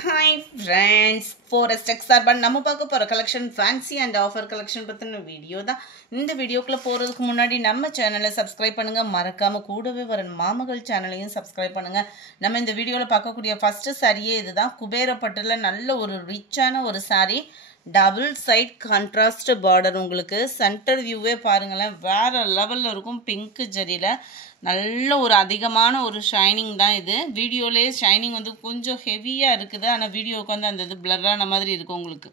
Hi friends, Forest Exarban நம்ம பார்க்க போற collection fancy and offer collection பத்தின வீடியோ தான். இந்த வீடியோக்குள்ள போறதுக்கு முன்னாடி நம்ம சேனலை சப்ஸ்கிரைப் பண்ணுங்க, மறக்காம கூடவே வர மாமகள் சேனலையும் சப்ஸ்கிரைப் பண்ணுங்க. நம்ம இந்த வீடியோல பார்க்கக்கூடிய ஃபர்ஸ்ட் சாரியே இதுதான். குபேரப்பட்டுல நல்ல ஒரு ரிச்சான ஒரு sari, double side contrast border. உங்களுக்கு சென்டர் வியூவே பாருங்களேன், வேற லெவல்ல இருக்கும். பிங்க் ஜரியில நல்ல ஒரு அதிகமான ஒரு ஷைனிங் தான் இது. வீடியோலே ஷைனிங் வந்து கொஞ்சம் ஹெவியாக இருக்குது, ஆனால் வீடியோவுக்கு வந்து அந்த இது பிளரான மாதிரி இருக்கும். உங்களுக்கு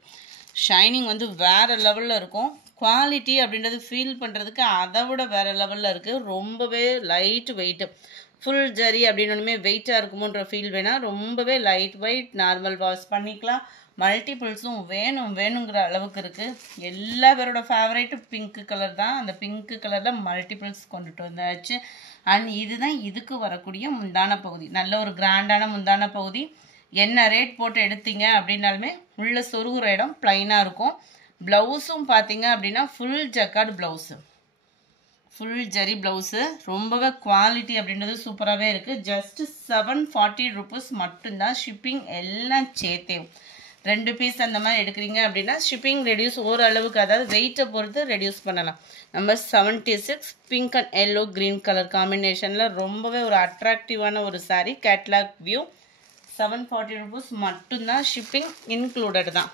ஷைனிங் வந்து வேறு லெவலில் இருக்கும். குவாலிட்டி அப்படின்றது ஃபீல் பண்ணுறதுக்கு அதை விட வேறு லெவலில் இருக்குது. ரொம்பவே லைட் வெயிட்டு, ஃபுல் ஜரி அப்படின்னே வெயிட்டாக இருக்குமோன்ற ஃபீல் வேணால் ரொம்பவே லைட் வெயிட், நார்மல் வாஷ் பண்ணிக்கலாம். மல்டிபிள்ஸும் வேணுங்கிற அளவுக்கு இருக்குது. எல்லா பேரோட ஃபேவரேட்டு பிங்க் கலர் தான். அந்த பிங்க் கலரில் மல்டிபிள்ஸ் கொண்டுட்டு வந்தாச்சு. அண்ட் இதுதான் இதுக்கு வரக்கூடிய முந்தான பகுதி. நல்ல ஒரு கிராண்டான முந்தான பகுதி. என்ன ரேட் போட்டு எடுத்தீங்க அப்படின்னாலுமே உள்ள சொருகுற இடம் பிளைனாக இருக்கும். ப்ளவுஸும் பார்த்தீங்க அப்படின்னா full jacquard blouse, full zari blouse. ரொம்பவே குவாலிட்டி அப்படின்றது சூப்பராகவே இருக்குது. ஜஸ்ட் 740 rupees மட்டும்தான். ஷிப்பிங் எல்லாம் சேர்த்தே 2 பீஸ் அந்த மாதிரி எடுக்கிறீங்க அப்படின்னா ஷிப்பிங் ரெடியூஸ் ஓரளவுக்கு, அதாவது வெயிட்டை பொறுத்து ரெடியூஸ் பண்ணலாம். Number 76 pink and yellow green colour காம்பினேஷனில் ரொம்பவே ஒரு அட்ராக்டிவான ஒரு சாரீ. Catalogue view. 740 rupees மட்டும்தான். ஷிப்பிங் இன்க்ளூடட் தான்.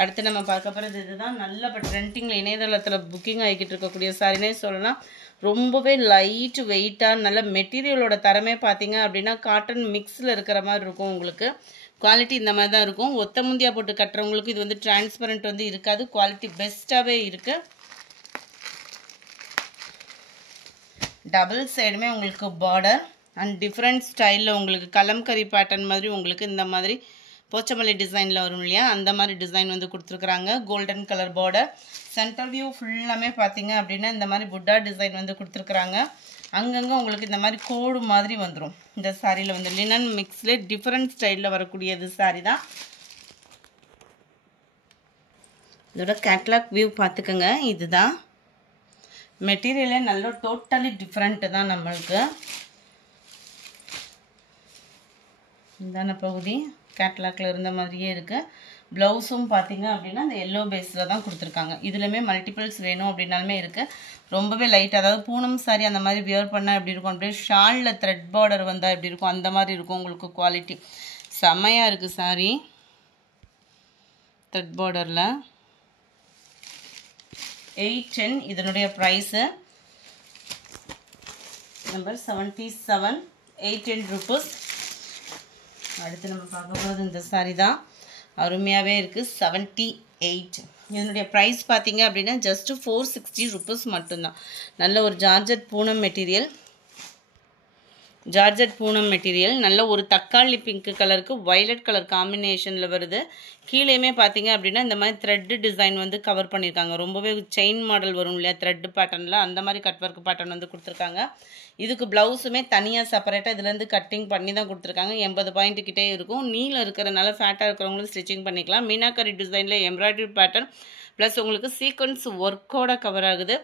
அடுத்து நம்ம பார்க்க போகிறது இதுதான். நல்ல ட்ரெண்டிங்கில் இணையதளத்தில் புக்கிங் ஆகிக்கிட்டு இருக்கக்கூடிய சாரினே சொல்லலாம். ரொம்பவே லைட் வெயிட்டாக நல்ல மெட்டீரியலோட தரமே பார்த்தீங்க அப்படின்னா காட்டன் மிக்ஸில் இருக்கிற மாதிரி இருக்கும். உங்களுக்கு குவாலிட்டி இந்த மாதிரி தான் இருக்கும். ஒத்த முந்தியா போட்டு கட்டுறவங்களுக்கு இது வந்து டிரான்ஸ்பரண்ட் வந்து இருக்காது. குவாலிட்டி பெஸ்ட்டாகவே இருக்குது. டபுள் சைடுமே உங்களுக்கு பார்டர் அண்ட் டிஃப்ரெண்ட் ஸ்டைலில் உங்களுக்கு கலம்கரி பேட்டர்ன் மாதிரி உங்களுக்கு இந்த மாதிரி போச்சமல்லி டிசைனில் வரும் இல்லையா, அந்த மாதிரி டிசைன் வந்து கொடுத்துருக்குறாங்க. Golden colour border. Centre view ஃபுல்லாமே பார்த்தீங்க அப்படின்னா இந்த மாதிரி புட்டா டிசைன் வந்து கொடுத்துருக்குறாங்க. அங்கங்கே உங்களுக்கு இந்த மாதிரி கோடு மாதிரி வந்துடும். இந்த சாரியில் வந்து லினன் மிக்ஸில் டிஃப்ரெண்ட் ஸ்டைலில் வரக்கூடியது சாரி தான். இதோட கேட்லாக் வியூ பார்த்துக்கோங்க. இதுதான் மெட்டீரியலே நல்ல டோட்டலி டிஃப்ரெண்ட்டு தான். நம்மளுக்கு இந்தான பகுதி கேட்லாக்ல இருந்த மாதிரியே இருக்குது. ப்ளவுஸும் பார்த்தீங்க அப்படின்னா அந்த எல்லோ பேஸில் தான் கொடுத்துருக்காங்க. இதுலையுமே மல்டிபிள்ஸ் வேணும் அப்படின்னாலுமே இருக்குது. ரொம்பவே லைட், அதாவது பூனம் சாரி அந்த மாதிரி வியர் பண்ணால் எப்படி இருக்கும், அப்படியே ஷாலில் த்ரெட் பார்டர் வந்தால் எப்படி இருக்கும், அந்த மாதிரி இருக்கும். உங்களுக்கு குவாலிட்டி செம்மையாக இருக்குது சாரி. த்ரெட் பார்டரில் 810 இதனுடைய ப்ரைஸு. Number 77 810 rupees. அடுத்து நம்ம பார்க்க போகிறது இந்த சாரி தான். அருமையாகவே இருக்குது. 78 இதனுடைய ப்ரைஸ் பார்த்தீங்க அப்படின்னா ஜஸ்ட்டு 460 rupees மட்டும்தான். நல்ல ஒரு ஜார்ஜெட் பூனம் மெட்டீரியல், நல்ல ஒரு தக்காளி பிங்க் கலருக்கு வயலட் கலர் காம்பினேஷனில் வருது. கீழேயுமே பார்த்தீங்க அப்படின்னா இந்த மாதிரி த்ரெட்டு டிசைன் வந்து கவர் பண்ணியிருக்காங்க. ரொம்பவே செயின் மாடல் வரும் இல்லையா த்ரெட்டு பேட்டர்னில், அந்த மாதிரி கட் ஒர்க் பேட்டர்ன் வந்து கொடுத்துருக்காங்க. இதுக்கு ப்ளவுஸுமே தனியாக செப்பரேட்டாக இதுலேருந்து கட்டிங் பண்ணி தான் கொடுத்துருக்காங்க. 80 பாயிண்ட் கிட்டே இருக்கும். நீளம் இருக்கிறனால ஃபேட்டாக இருக்கிறவங்களும் ஸ்டிச்சிங் பண்ணிக்கலாம். மீனாக்கரி டிசைனில் எம்ப்ராய்டரி பேட்டர்ன் ப்ளஸ் உங்களுக்கு சீக்வன்ஸ் ஒர்க்கோட கவர் ஆகுது.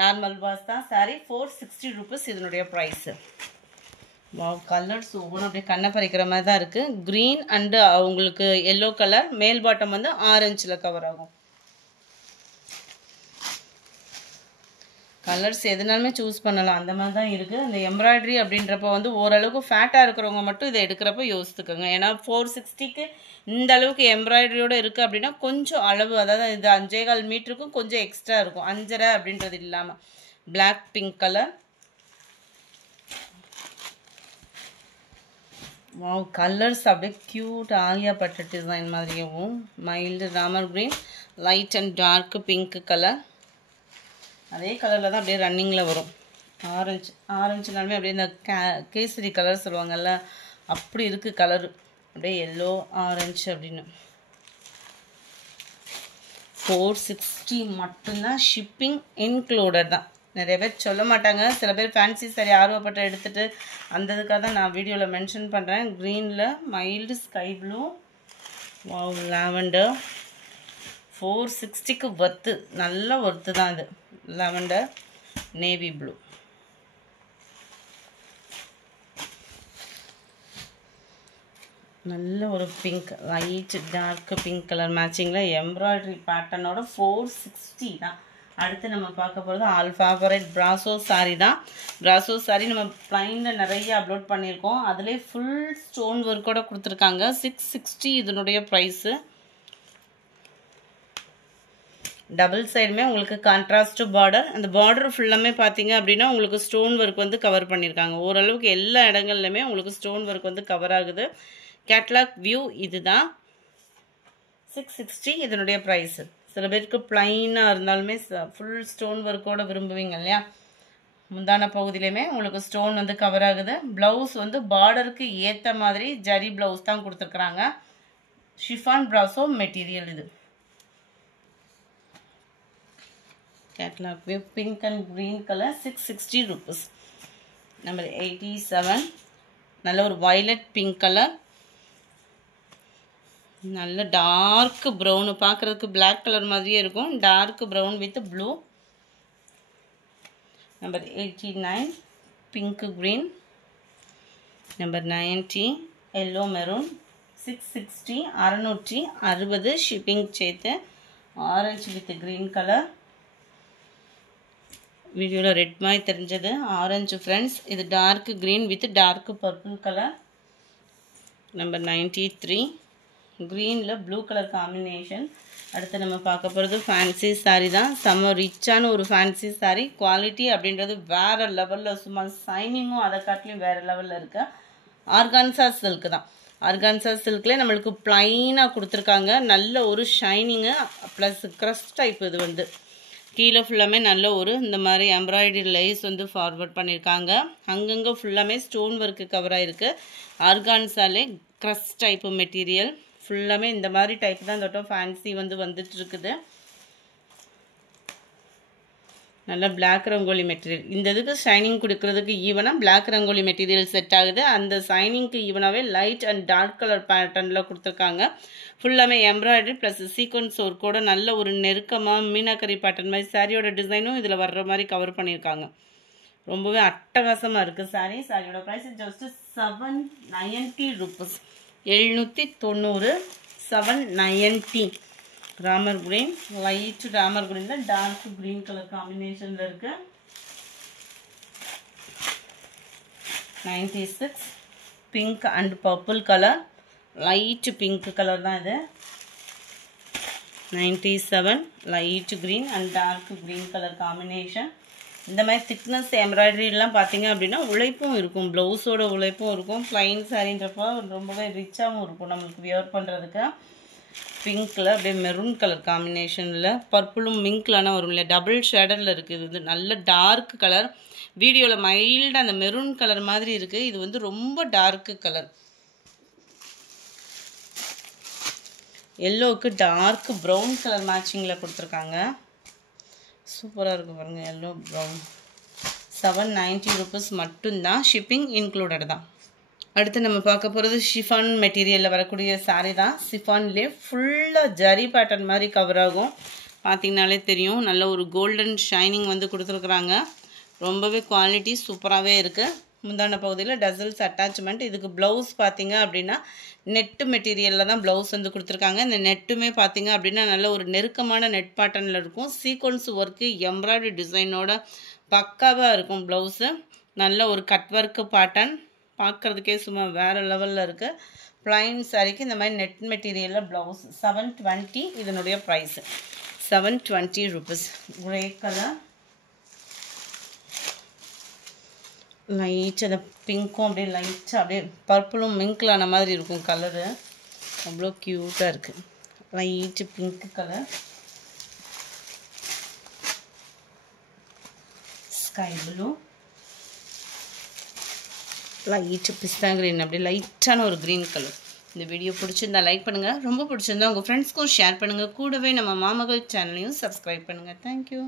நார்மல் வாஷ் தான். சாரி 460 rupees இதனுடைய ப்ரைஸு. வாவ், கலர்ஸ் ஒவ்வொன்றும் அப்படியே கண்ணை பறிக்கிற மாதிரி தான் இருக்குது. க்ரீன் அண்டு உங்களுக்கு எல்லோ கலர், மேல் பாட்டம் வந்து ஆரஞ்சில் கவர் ஆகும். கலர்ஸ் எதுனாலுமே சூஸ் பண்ணலாம், அந்த மாதிரி தான் இருக்குது. அந்த எம்ப்ராய்டரி அப்படின்றப்ப வந்து ஓரளவுக்கு ஃபேட்டாக இருக்கிறவங்க மட்டும் இதை எடுக்கிறப்ப யோசித்துக்கோங்க. ஏன்னா 460க்கு இந்த அளவுக்கு எம்ப்ராய்டரியோடு இருக்குது அப்படின்னா கொஞ்சம் அளவு, அதாவது இது 5.25 மீட்டருக்கும் கொஞ்சம் எக்ஸ்ட்ரா இருக்கும். 5.5 அப்படின்றது இல்லாமல். Black pink colour. Wow, colours அப்படியே க்யூட் ஆலியா பட்டு டிசைன் மாதிரியும். Mild Ramar green, light and dark pink colour. அதே கலரில் தான் அப்படியே ரன்னிங்கில் வரும். ஆரஞ்சுனாலுமே அப்படியே இந்த கேசரி கலர் சொல்லுவாங்கள்ல, அப்படி இருக்குது கலரு. அப்படியே எல்லோ ஆரஞ்சு அப்படின்னு. 460 மட்டும்தான். ஷிப்பிங் இன்க்ளூடட் தான். நிறைய பேர் சொல்ல மாட்டாங்க, சில பேர் ஃபேன்சி சாரி ஆர்வப்பட்டு எடுத்துகிட்டு அந்த இதுக்காக தான் நான் வீடியோவில் மென்ஷன் பண்ணுறேன். க்ரீனில் mild sky blue, wow lavender. 460க்கு ஒர்த்து, நல்ல ஒர்த்து தான் இது. Lavender navy blue. நல்ல ஒரு pink, light dark pink colour மேட்சிங்கில் எம்ப்ராய்டரி பேட்டர்னோட 460 தான். அடுத்து நம்ம பார்க்க போகிறது ஆல் ஃபேவரட் பிராசோ சாரீ தான். பிராசோ சாரீ நம்ம ப்ளைனில் நிறைய அப்லோட் பண்ணியிருக்கோம். அதிலே ஃபுல் ஸ்டோன் ஒர்க்கோட கொடுத்துருக்காங்க. 660 இதனுடைய ப்ரைஸு. டபுள் சைடுமே உங்களுக்கு கான்ட்ராஸ்ட் பார்டர். அந்த பார்டர் ஃபுல்லாமே பார்த்தீங்க அப்படின்னா உங்களுக்கு ஸ்டோன் ஒர்க் வந்து கவர் பண்ணியிருக்காங்க. ஓரளவுக்கு எல்லா இடங்கள்லையுமே உங்களுக்கு ஸ்டோன் ஒர்க் வந்து கவர் ஆகுது. கேட்லாக் வியூ இதுதான். 660 இதனுடைய ப்ரைஸு. சில பேருக்கு ப்ளைனாக இருந்தாலுமே ஃபுல் ஸ்டோன் ஒர்க்கோட விரும்புவீங்க இல்லையா? முந்தான பகுதியிலையுமே உங்களுக்கு ஸ்டோன் வந்து கவர் ஆகுது. ப்ளவுஸ் வந்து பார்டருக்கு ஏற்ற மாதிரி ஜரி ப்ளவுஸ் தான் கொடுத்துருக்குறாங்க. ஷிஃபான் பிராசோ மெட்டீரியல் இது. Catalogue view pink and green colour 660 rupees. Number 87 நல்ல ஒரு வயலட் பிங்க் கலர், நல்ல டார்க் ப்ரௌனு, பார்க்குறதுக்கு பிளாக் கலர் மாதிரியே இருக்கும். Dark brown with blue. Number 89 pink green. Number 90 yellow maroon. 660 660 shipping சேர்த்து. Orange with green colour. வீடியோவில் red மாதிரி தெரிஞ்சது ஆரஞ்சு ஃப்ரெண்ட்ஸ். இது dark green with dark purple colour. Number 93 க்ரீனில் ப்ளூ கலர் காம்பினேஷன். அடுத்து நம்ம பார்க்க போகிறது ஃபேன்சி சாரீ தான். செம்ம ரிச்சான ஒரு ஃபேன்சி சாரீ. குவாலிட்டி அப்படின்றது வேறு லெவலில், சும்மா சைனிங்கும் அதை காட்டிலையும் வேறு லெவலில் இருக்கு. ஆர்கான்சா சில்க் தான். ஆர்கான்சா சில்க்லேயே நம்மளுக்கு ப்ளைனாக கொடுத்துருக்காங்க. நல்ல ஒரு ஷைனிங்கு ப்ளஸ் க்ரஷ் டைப். இது வந்து கீழே ஃபுல்லாமே நல்ல ஒரு இந்த மாதிரி எம்ப்ராய்டரி லைஸ் வந்து ஃபார்வர்ட் பண்ணியிருக்காங்க. அங்கங்கே ஃபுல்லாமே ஸ்டோன் ஒர்க்கு கவர் ஆகிருக்கு. ஆர்கான்சாலே க்ரஷ் டைப்பு மெட்டீரியல் ஃபுல்லாமே இந்த மாதிரி டைப் தான் இந்த ஃபேன்சி வந்து வந்துட்டு இருக்குது. நல்லா பிளாக் ரங்கோலி மெட்டீரியல். இந்த இதுக்கு ஷைனிங் கொடுக்கறதுக்கு ஈவனாக பிளாக் ரங்கோலி மெட்டீரியல் செட் ஆகுது. அந்த ஷைனிங்க்கு ஈவனாகவே லைட் அண்ட் டார்க் கலர் பேட்டர்னில் கொடுத்துருக்காங்க. ஃபுல்லாமே எம்ப்ராய்டரி ப்ளஸ் சீக்வன்ஸ் ஒர்க்கோட நல்ல ஒரு நெருக்கமாக மீனாக்கரி பேட்டர்ன் மாதிரி சாரியோட டிசைனும் இதில் வர்ற மாதிரி கவர் பண்ணியிருக்காங்க. ரொம்பவே அட்டகாசமாக இருக்குது சாரீ. சாரியோட price just 790 rupees. 790. 790. Ramar green, light Ramar கிரீனில் டார்க் கிரீன் கலர் காம்பினேஷனில் இருக்கு. 96 pink and purple colour, light pink colour தான் இது. 97 light green and dark green colour combination. இந்த மாதிரி திக்னஸ் எம்ப்ராய்டரிலாம் பார்த்தீங்க அப்படின்னா உழைப்பும் இருக்கும், ப்ளவுஸோட உழைப்பும் இருக்கும். ப்ளைன் சாரின்றப்போ ரொம்பவே ரிச்சாகவும் இருக்கும் நம்மளுக்கு வியர் பண்ணுறதுக்கு. பிங்க்கில் அப்படியே மெரூன் கலர் காம்பினேஷனில் பர்பிளும் மிங்க்லான வரும் இல்லை, டபுள் ஷேடரில் இருக்குது. இது நல்ல டார்க் கலர். வீடியோவில் மைல்டாக அந்த மெரூன் கலர் மாதிரி இருக்குது. இது வந்து ரொம்ப டார்க்கு கலர். எல்லோவுக்கு டார்க் ப்ரௌன் கலர் மேட்சிங்கில் கொடுத்துருக்காங்க. சூப்பராக இருக்குது பாருங்கள், எல்லோ ப்ரௌன். 790 rupees மட்டும்தான். ஷிப்பிங் இன்க்ளூடட் தான். அடுத்து நம்ம பார்க்க போகிறது ஷிஃபான் மெட்டீரியலில் வரக்கூடிய சாரீ தான். ஷிஃபான்லேயே ஃபுல்லாக ஜரி பேட்டர்ன் மாதிரி கவர் ஆகும். பார்த்திங்கனாலே தெரியும், நல்ல ஒரு கோல்டன் ஷைனிங் வந்து கொடுத்துருக்குறாங்க. ரொம்பவே குவாலிட்டி சூப்பராகவே இருக்குது. முந்தான பகுதியில் டசல்ஸ் அட்டாச்மெண்ட். இதுக்கு ப்ளவுஸ் பார்த்திங்க அப்படின்னா நெட்டு மெட்டீரியலில் தான் ப்ளவுஸ் வந்து கொடுத்துருக்காங்க. இந்த நெட்டுமே பார்த்திங்க அப்படின்னா நல்ல ஒரு நெருக்கமான நெட் பேட்டர்னில் இருக்கும். சீக்வன்ஸ் ஒர்க்கு எம்ப்ராய்டரி டிசைனோட பக்காவாக இருக்கும் ப்ளவுஸு. நல்ல ஒரு கட் ஒர்க்கு பேட்டர்ன் பார்க்குறதுக்கே சும்மா வேறு லெவலில் இருக்குது. ப்ளைன் சாரிக்கு இந்த மாதிரி நெட் மெட்டீரியலில் ப்ளவுஸ். 720 இதனுடைய price. 720 rupees. Grey colour, light அந்த பிங்க்கும் அப்படியே லைட்டாக அப்படியே பர்பிளும் மிங்க்லான மாதிரி இருக்கும் கலரு. அவ்வளோ க்யூட்டாக இருக்குது. Light pink colour, sky blue, light pista green, அப்படி லைட்டான ஒரு க்ரீன் கலர். இந்த வீடியோ பிடிச்சிருந்தா லைக் பண்ணுங்கள். ரொம்ப பிடிச்சிருந்தா உங்கள் ஃப்ரெண்ட்ஸ்க்கும் ஷேர் பண்ணுங்கள். கூடவே நம்ம மாமகள் சேனலையும் சப்ஸ்கிரைப் பண்ணுங்கள். தேங்க்யூ.